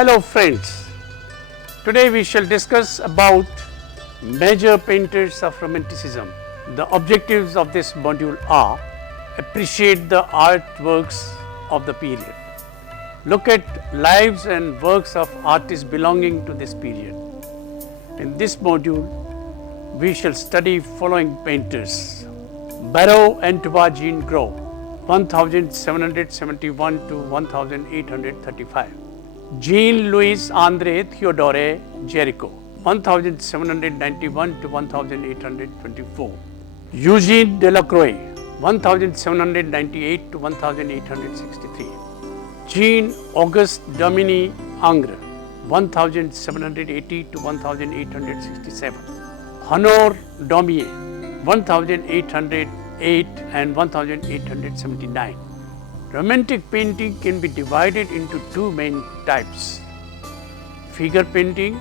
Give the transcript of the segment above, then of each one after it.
Hello friends, today we shall discuss about major painters of Romanticism. The objectives of this module are: appreciate the artworks of the period, look at lives and works of artists belonging to this period. In this module, we shall study following painters: Barrow Antoine Jean Gros, 1771 to 1835. Jean-Louis André Theodore Géricault, 1791 to 1824. Eugène Delacroix, 1798 to 1863. Jean-Auguste Dominique Ingres, 1780 to 1867. Honore Daumier, 1808 and 1879. Romantic painting can be divided into two main types: figure painting,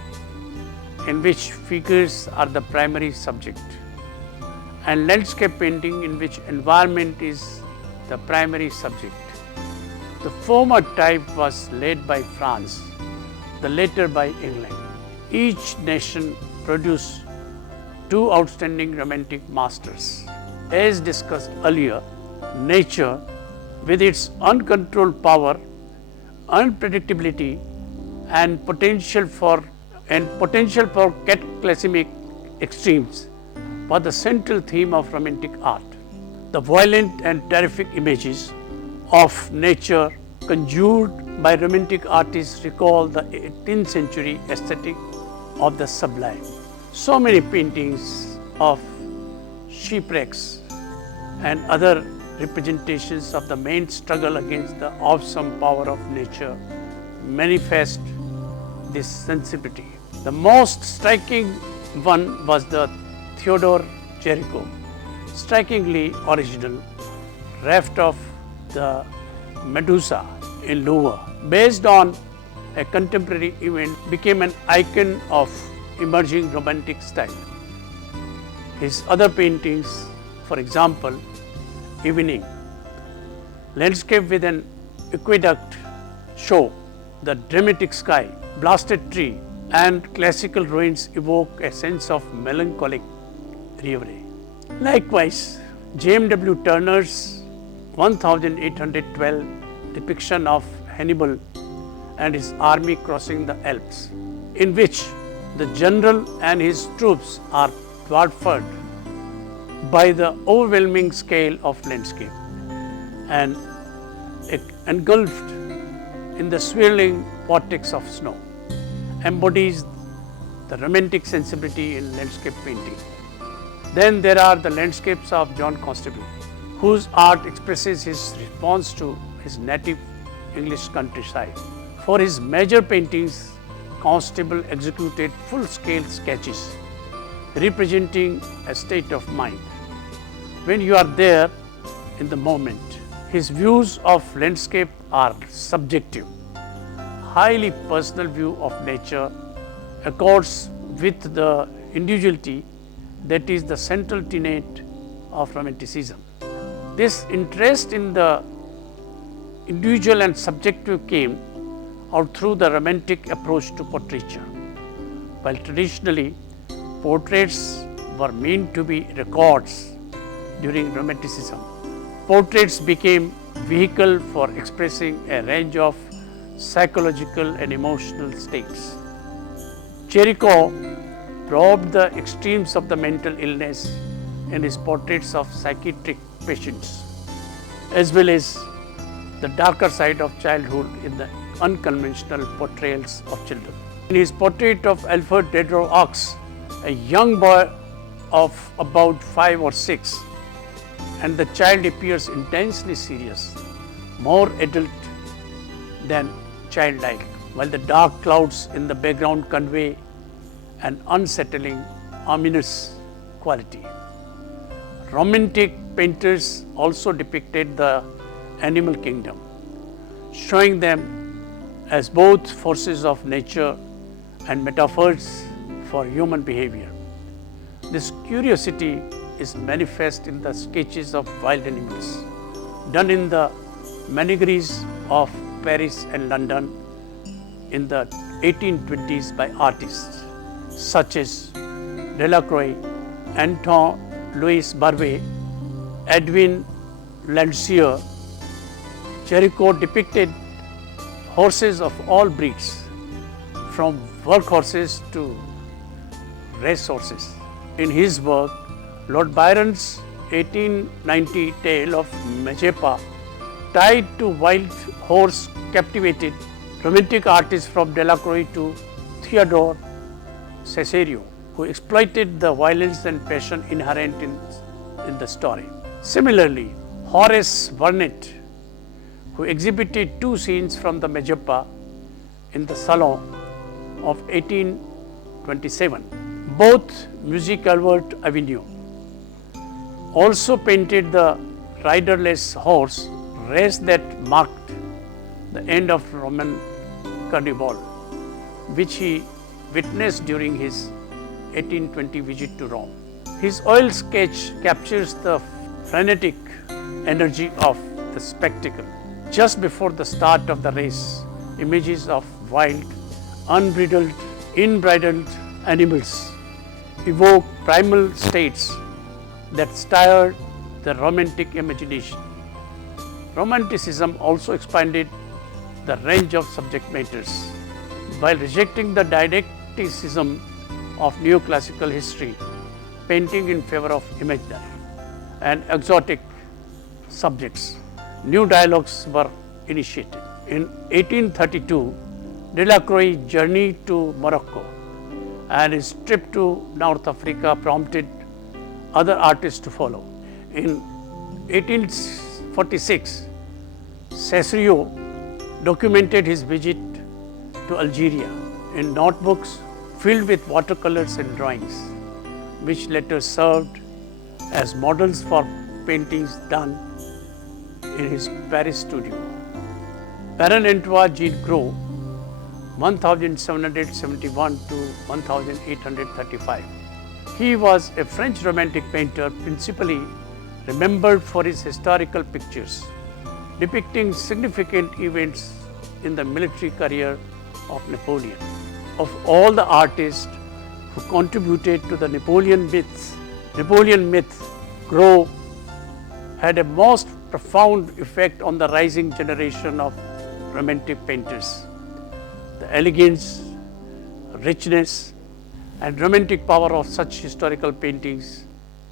in which figures are the primary subject, and landscape painting, in which environment is the primary subject. The former type was led by France, the latter by England. Each nation produced two outstanding romantic masters. As discussed earlier, nature, with its uncontrolled power, unpredictability, and potential for cataclysmic extremes, was the central theme of Romantic art. The violent and terrific images of nature conjured by Romantic artists recall the 18th century aesthetic of the sublime. So many paintings of shipwrecks and other representations of the main struggle against the awesome power of nature manifest this sensibility. The most striking one was the Theodore Géricault, strikingly original raft of the Medusa in Louvre, based on a contemporary event, became an icon of emerging Romantic style. His other paintings, for example, Evening, landscape with an aqueduct, show the dramatic sky, blasted tree, and classical ruins evoke a sense of melancholic reverie. Likewise, James W. Turner's 1812 depiction of Hannibal and his army crossing the Alps, in which the general and his troops are dwarfed by the overwhelming scale of landscape and engulfed in the swirling vortex of snow, embodies the romantic sensibility in landscape painting. Then there are the landscapes of John Constable, whose art expresses his response to his native English countryside. For his major paintings, Constable executed full-scale sketches representing a state of mind. When you are there in the moment, his views of landscape are subjective. Highly personal view of nature accords with the individuality that is the central tenet of Romanticism. This interest in the individual and subjective came out through the Romantic approach to portraiture. While traditionally portraits were meant to be records, during Romanticism, portraits became vehicle for expressing a range of psychological and emotional states. Géricault probed the extremes of the mental illness in his portraits of psychiatric patients, as well as the darker side of childhood in the unconventional portrayals of children. In his portrait of Alfred Dedro-Ox, a young boy of about 5 or 6, and the child appears intensely serious, more adult than childlike, while the dark clouds in the background convey an unsettling, ominous quality. Romantic painters also depicted the animal kingdom, showing them as both forces of nature and metaphors for human behavior. This curiosity is manifest in the sketches of wild animals done in the menageries of Paris and London in the 1820s by artists such as Delacroix, Anton Louis Barbe, Edwin Landseer. Jericho depicted horses of all breeds, from workhorses to racehorses. In his work, Lord Byron's 1890 tale of Mazeppa, tied to wild horse, captivated romantic artists from Delacroix to Theodore Cesario, who exploited the violence and passion inherent in the story. Similarly, Horace Vernet, who exhibited two scenes from the Mazeppa in the Salon of 1827, both Music Albert Avenue, also painted the riderless horse race that marked the end of Roman Carnival, which he witnessed during his 1820 visit to Rome. His oil sketch captures the frenetic energy of the spectacle. Just before the start of the race, images of wild, unbridled, unbridled animals evoke primal states that stirred the romantic imagination. Romanticism also expanded the range of subject matters. While rejecting the didacticism of neoclassical history, painting in favor of imaginary and exotic subjects, new dialogues were initiated. In 1832, Delacroix' journey to Morocco and his trip to North Africa prompted other artists to follow. In 1846, Cesario documented his visit to Algeria in notebooks filled with watercolors and drawings, which later served as models for paintings done in his Paris studio. Baron-Antoine Jean Gros, 1771 to 1835. He was a French romantic painter, principally remembered for his historical pictures depicting significant events in the military career of Napoleon. Of all the artists who contributed to the Napoleon myth, Gros had a most profound effect on the rising generation of romantic painters. The elegance, richness, and romantic power of such historical paintings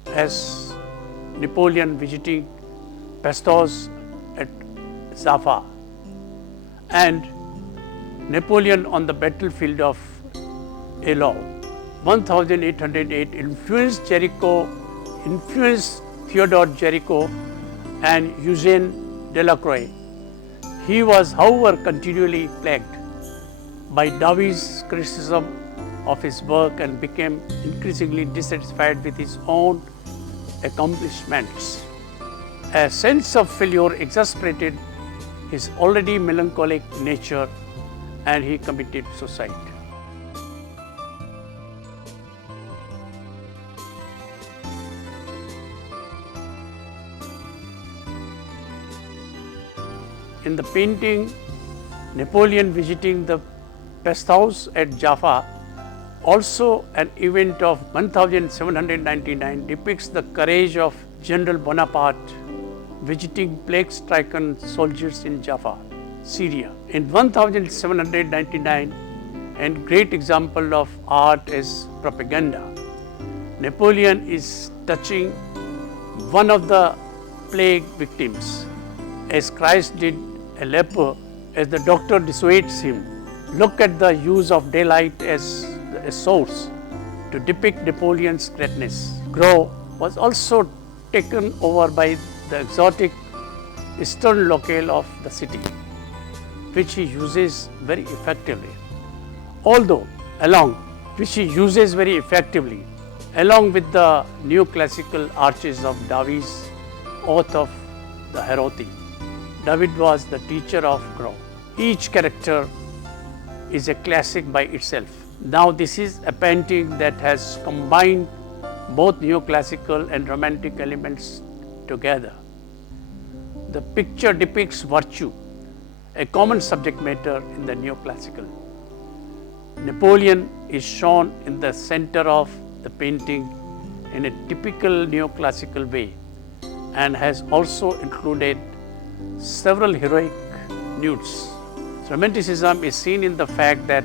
as Napoleon visiting Pestos at Jaffa and Napoleon on the battlefield of Eylau, 1808, influenced Theodore Jericho and Eugene Delacroix. He was, however, continually plagued by David's criticism of his work and became increasingly dissatisfied with his own accomplishments. A sense of failure exasperated his already melancholic nature and he committed suicide. In the painting Napoleon visiting the pest house at Jaffa, also an event of 1799, depicts the courage of General Bonaparte visiting plague-stricken soldiers in Jaffa, Syria. In 1799, and great example of art as propaganda, Napoleon is touching one of the plague victims, as Christ did a leper, as the doctor dissuades him. Look at the use of daylight as a source to depict Napoleon's greatness. Gros was also taken over by the exotic eastern locale of the city, which he uses very effectively. Along with the neoclassical arches of David's Oath of the Herothi. David was the teacher of Gros. Each character is a classic by itself. Now this is a painting that has combined both neoclassical and romantic elements together. The picture depicts virtue, a common subject matter in the neoclassical. Napoleon is shown in the center of the painting in a typical neoclassical way and has also included several heroic nudes. Romanticism is seen in the fact that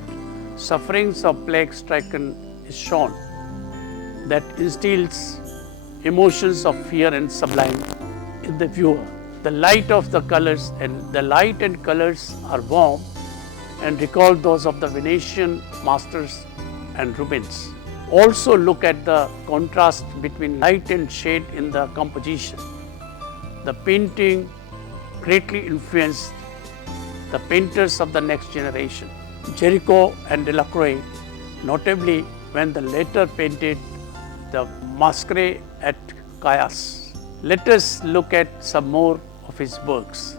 sufferings of plague stricken is shown that instills emotions of fear and sublime in the viewer. The light and colors are warm and recall those of the Venetian masters and Rubens. Also look at the contrast between light and shade in the composition. The painting greatly influenced the painters of the next generation, Géricault and Delacroix, notably when the latter painted the Masquerade at Cayas. Let us look at some more of his works.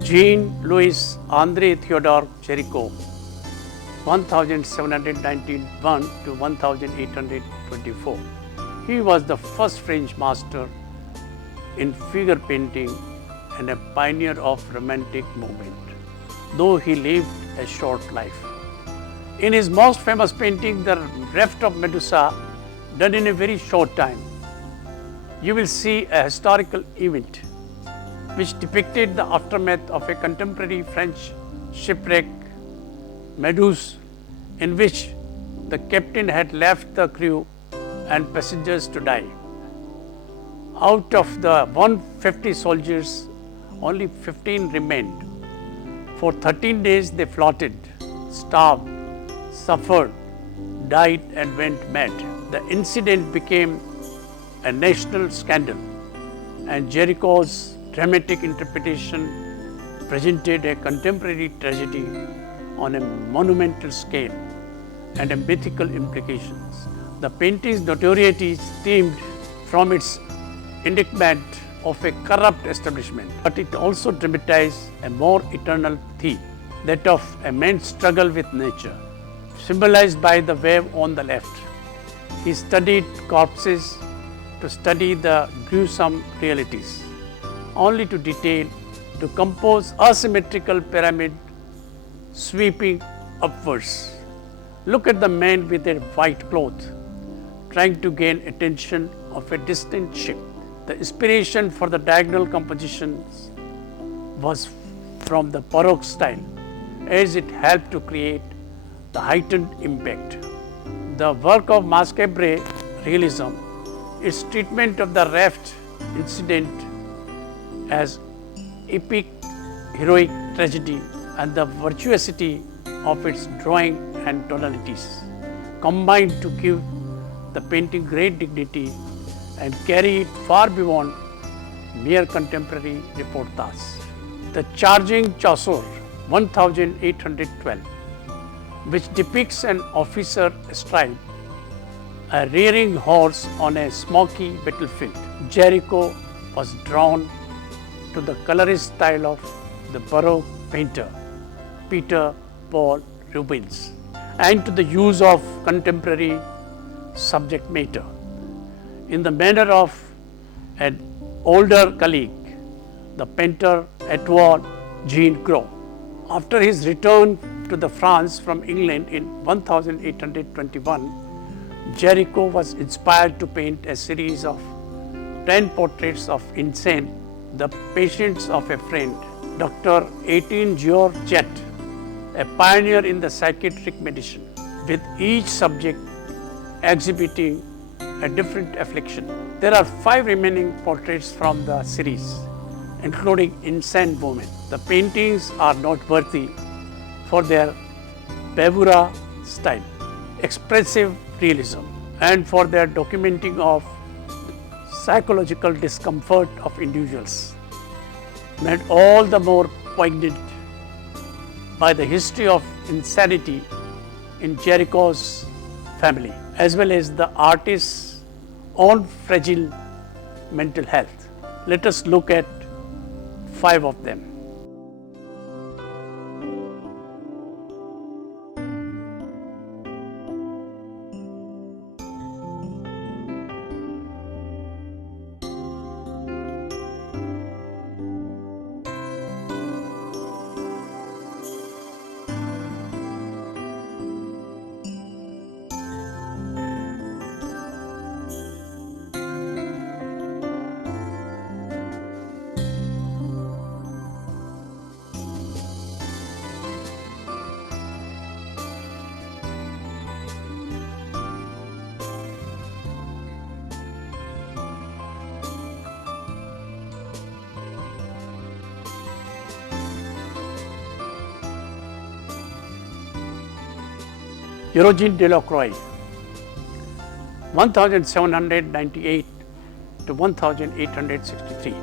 Jean-Louis André Theodore Géricault, 1791 to 1824. He was the first French master in figure painting and a pioneer of Romantic movement, though he lived a short life. In his most famous painting, The Raft of Medusa, done in a very short time, you will see a historical event which depicted the aftermath of a contemporary French shipwreck, Méduse, in which the captain had left the crew and passengers to die. Out of the 150 soldiers, only 15 remained. For 13 days they floated, starved, suffered, died and went mad. The incident became a national scandal, and Géricault's dramatic interpretation presented a contemporary tragedy on a monumental scale and a mythical implications. The painting's notoriety stemmed from its indictment of a corrupt establishment, but it also dramatized a more eternal theme, that of a man's struggle with nature, symbolized by the wave on the left. He studied corpses to study the gruesome realities, only to compose asymmetrical pyramid sweeping upwards. Look at the man with a white cloth, trying to gain attention of a distant ship. The inspiration for the diagonal compositions was from the Baroque style, as it helped to create the heightened impact. The work of Masquerade realism, its treatment of the raft incident as epic heroic tragedy, and the virtuosity of its drawing and tonalities combined to give the painting great dignity and carry it far beyond mere contemporary reportage. The Charging Chasseur, 1812, which depicts an officer astride a rearing horse on a smoky battlefield. Géricault was drawn to the colorist style of the Baroque painter Peter Paul Rubens and to the use of contemporary subject matter in the manner of an older colleague, the painter Édouard Jean Gros. After his return to France from England in 1821, Géricault was inspired to paint a series of 10 portraits of insane, the patients of a friend, Dr. Etienne Georget, a pioneer in the psychiatric medicine, with each subject exhibiting a different affliction. There are 5 remaining portraits from the series, including insane women. The paintings are noteworthy for their bravura style, expressive realism, and for their documenting of psychological discomfort of individuals, made all the more poignant by the history of insanity in Jericho's family, as well as the artist's own fragile mental health. Let us look at 5 of them. Eugene Delacroix, 1798 to 1863.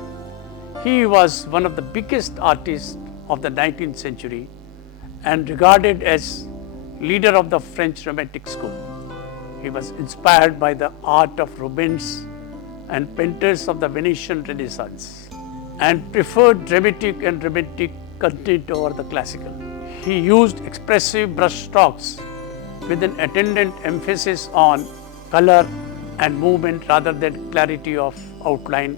He was one of the biggest artists of the 19th century and regarded as leader of the French Romantic school. He was inspired by the art of Rubens and painters of the Venetian Renaissance and preferred dramatic and romantic content over the classical. He used expressive brush strokes with an attendant emphasis on color and movement rather than clarity of outline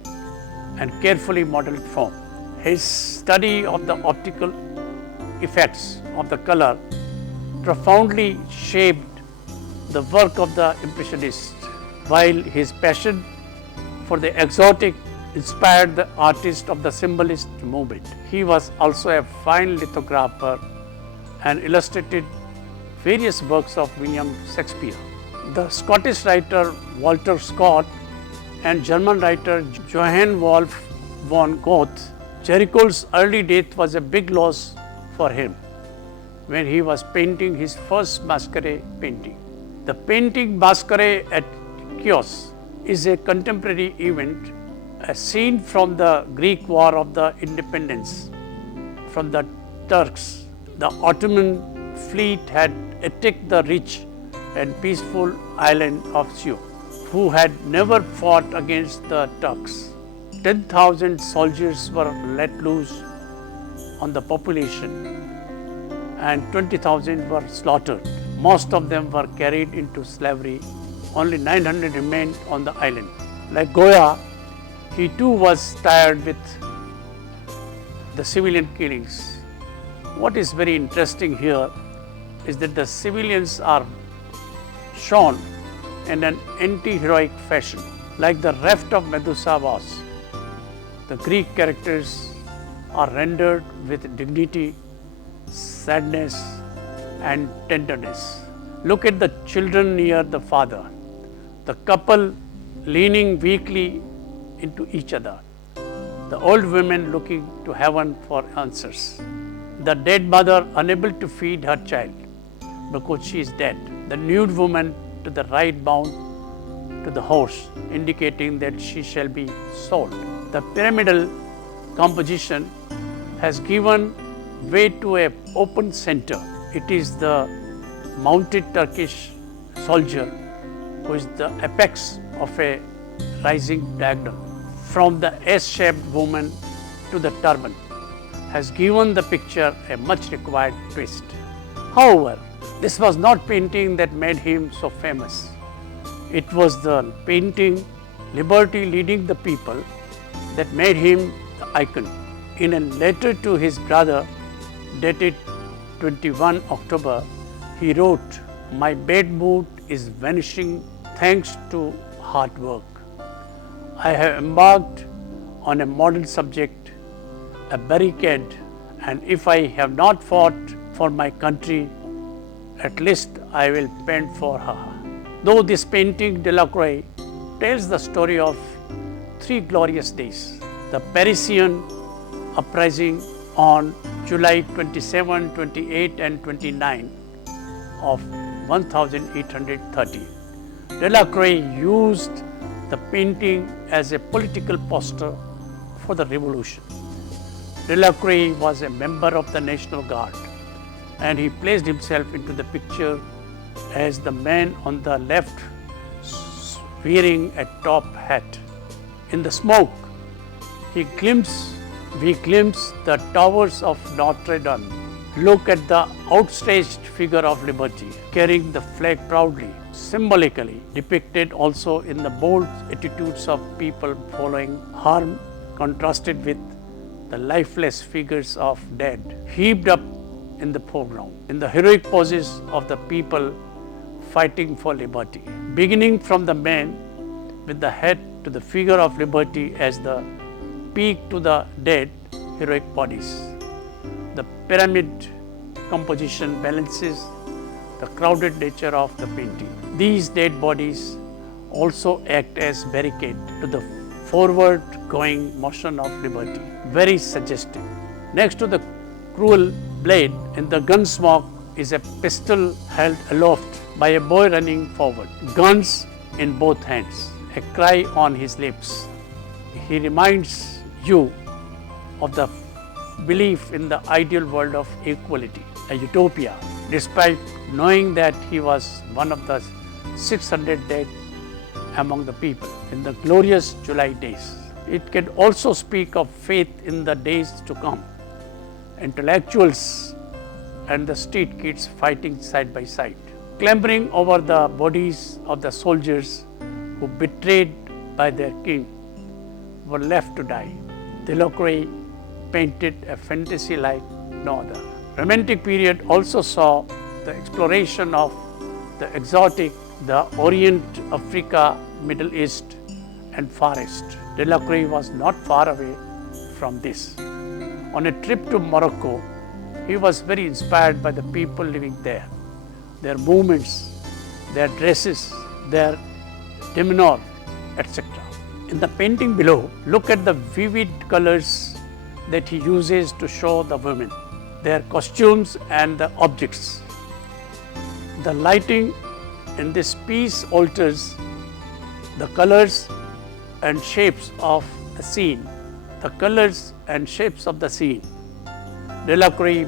and carefully modeled form. His study of the optical effects of the color profoundly shaped the work of the Impressionists, while his passion for the exotic inspired the artist of the Symbolist movement. He was also a fine lithographer and illustrated various works of William Shakespeare. The Scottish writer Walter Scott and German writer Johann Wolf von Goethe, Jericho's early death was a big loss for him when he was painting his first masquerade painting. The painting Masquerade at Chios is a contemporary event, a scene from the Greek War of the Independence from the Turks. The Ottoman fleet had attacked the rich and peaceful island of Scio, who had never fought against the Turks. 10,000 soldiers were let loose on the population and 20,000 were slaughtered. Most of them were carried into slavery. Only 900 remained on the island. Like Goya, he too was tired with the civilian killings. What is very interesting here is that the civilians are shown in an anti-heroic fashion, like the raft of Medusa was. The Greek characters are rendered with dignity, sadness, and tenderness. Look at the children near the father, the couple leaning weakly into each other, the old women looking to heaven for answers, the dead mother unable to feed her child because she is dead, the nude woman to the right bound to the horse, indicating that she shall be sold. The pyramidal composition has given way to an open center. It is the mounted Turkish soldier who is the apex of a rising diagonal. From the S-shaped woman to the turban has given the picture a much required twist. However, this was not painting that made him so famous. It was the painting Liberty Leading the People that made him the icon. In a letter to his brother dated 21 October, he wrote, "My bad mood is vanishing thanks to hard work. I have embarked on a modern subject, a barricade, and if I have not fought for my country, at least I will paint for her." Though this painting, Delacroix tells the story of 3 glorious days: the Parisian uprising on July 27, 28 and 29 of 1830. Delacroix used the painting as a political poster for the revolution. Delacroix was a member of the National Guard and he placed himself into the picture as the man on the left wearing a top hat. In the smoke, we glimpse the towers of Notre Dame. Look at the outstretched figure of liberty, carrying the flag proudly, symbolically depicted also in the bold attitudes of people following harm, contrasted with the lifeless figures of dead, heaped up in the foreground, in the heroic poses of the people fighting for liberty, beginning from the man with the head to the figure of liberty as the peak to the dead heroic bodies. The pyramid composition balances the crowded nature of the painting. These dead bodies also act as barricade to the forward going motion of liberty, very suggestive. Next to the cruel blade in the gun smoke is a pistol held aloft by a boy running forward, guns in both hands, a cry on his lips. He reminds you of the belief in the ideal world of equality, a utopia, despite knowing that he was one of the 600 dead among the people in the glorious July days. It can also speak of faith in the days to come, intellectuals and the street kids fighting side by side, clambering over the bodies of the soldiers who, betrayed by their king, were left to die. Delacroix painted a fantasy like no other. Romantic period also saw the exploration of the exotic, the Orient, Africa, Middle East and Far East. Delacroix was not far away from this. On a trip to Morocco, he was very inspired by the people living there, their movements, their dresses, their demeanor, etc. In the painting below, look at the vivid colors that he uses to show the women, their costumes and the objects. The lighting in this piece alters the colors and shapes of the scene, Delacroix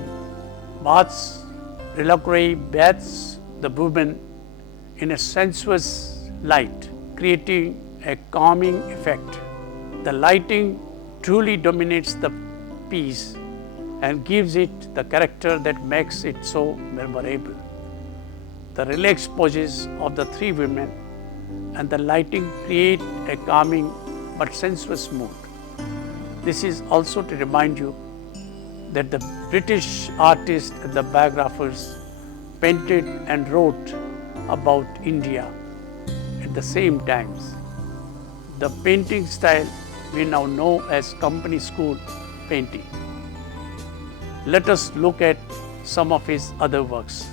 bathes the woman in a sensuous light, creating a calming effect. The lighting truly dominates the piece and gives it the character that makes it so memorable. The relaxed poses of the three women and the lighting create a calming but sensuous mood. This is also to remind you that the British artists and the biographers painted and wrote about India at the same times. The painting style we now know as company school painting. Let us look at some of his other works.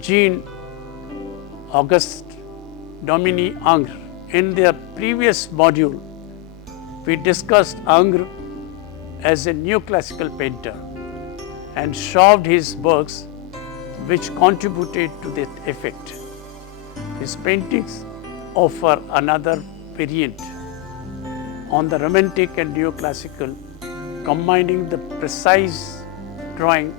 Jean-Auguste Dominique Ingres. In the previous module, we discussed Ingres as a neoclassical painter and showed his works which contributed to that effect. His paintings offer another variant on the romantic and neoclassical, combining the precise drawing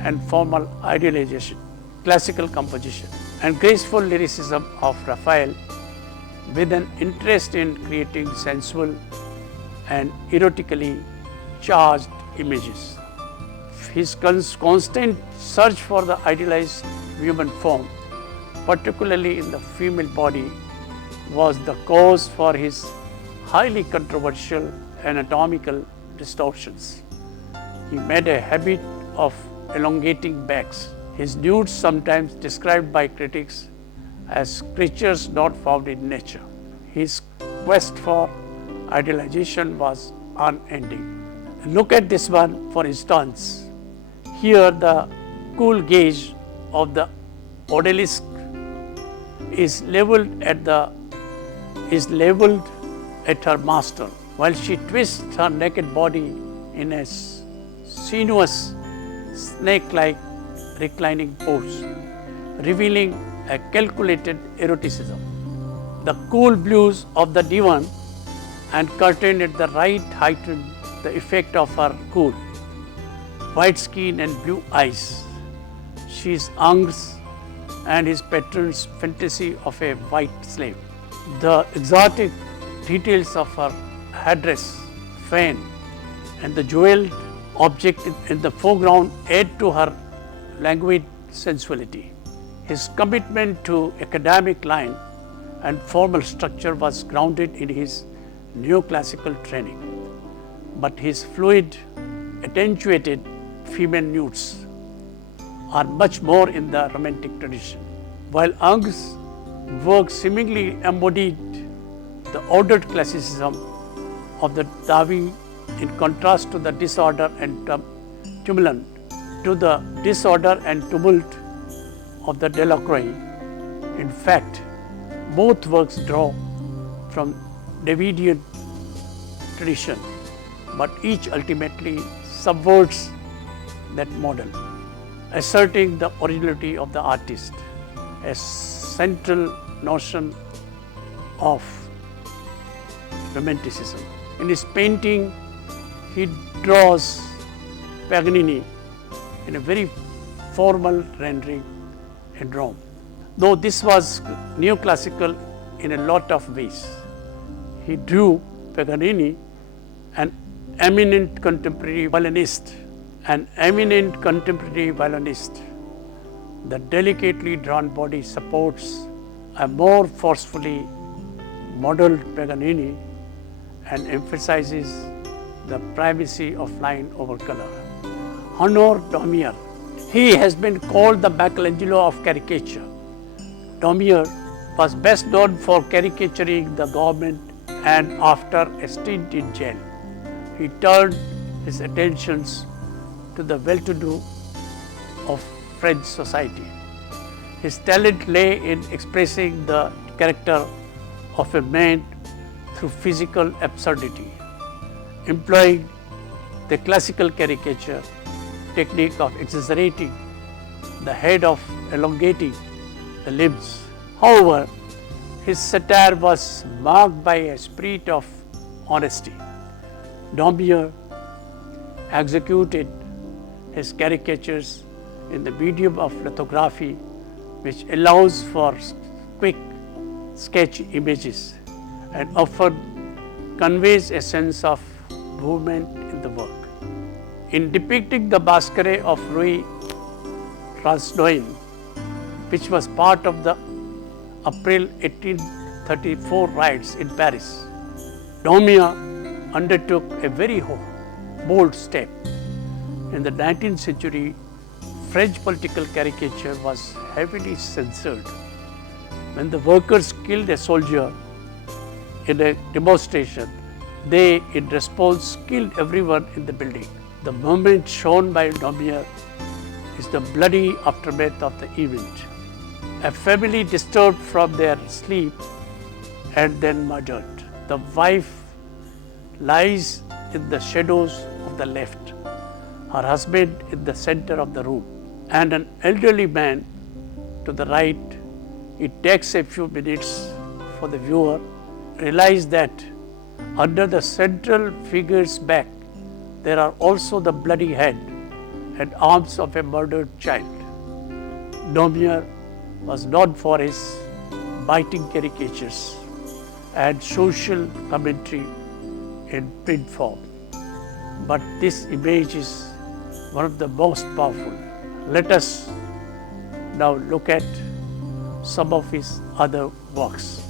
and formal idealization, classical composition, and graceful lyricism of Raphael, with an interest in creating sensual and erotically charged images. His constant search for the idealized human form, particularly in the female body, was the cause for his highly controversial anatomical distortions. He made a habit of elongating backs. His nudes, sometimes described by critics as creatures not found in nature. His quest for idealization was unending. Look at this one, for instance. Here the cool gaze of the odalisque is leveled at her master, while she twists her naked body in a sinuous snake-like reclining pose, revealing a calculated eroticism. The cool blues of the divan and curtain at the right heightened the effect of her cool, white skin and blue eyes. She is Ang's and his patron's fantasy of a white slave. The exotic details of her headdress, fan, and the jeweled object in the foreground add to her languid sensuality. His commitment to academic line and formal structure was grounded in his neoclassical training, but his fluid, attenuated female nudes are much more in the romantic tradition. While Ang's work seemingly embodied the ordered classicism of the Davi in contrast to the disorder and tumult of the Delacroix. In fact, both works draw from Davidian tradition, but each ultimately subverts that model, asserting the originality of the artist, a central notion of Romanticism. In his painting, he draws Paganini in a very formal rendering in Rome. Though this was neoclassical in a lot of ways, he drew Paganini, an eminent contemporary violinist. The delicately drawn body supports a more forcefully modeled Paganini and emphasizes the primacy of line over color. Honor Daumier. He has been called the Michelangelo of caricature. Daumier was best known for caricaturing the government, and after a stint in jail, he turned his attentions to the well-to-do of French society. His talent lay in expressing the character of a man through physical absurdity, employing the classical caricature technique of exaggerating the head, of elongating the limbs. However, his satire was marked by a spirit of honesty. Daumier executed his caricatures in the medium of lithography, which allows for quick sketch images and often conveys a sense of movement in the work. In depicting the masquerade of Louis Transnoin, which was part of the April 1834 riots in Paris, Daumier undertook a very bold step. In the 19th century, French political caricature was heavily censored. When the workers killed a soldier in a demonstration, they, in response, killed everyone in the building. The moment shown by Daumier is the bloody aftermath of the event. A family disturbed from their sleep and then murdered. The wife lies in the shadows of the left, her husband in the center of the room, and an elderly man to the right. It takes a few minutes for the viewer to realize that under the central figure's back, there are also the bloody head and arms of a murdered child. Daumier was known for his biting caricatures and social commentary in print form, but this image is one of the most powerful. Let us now look at some of his other works.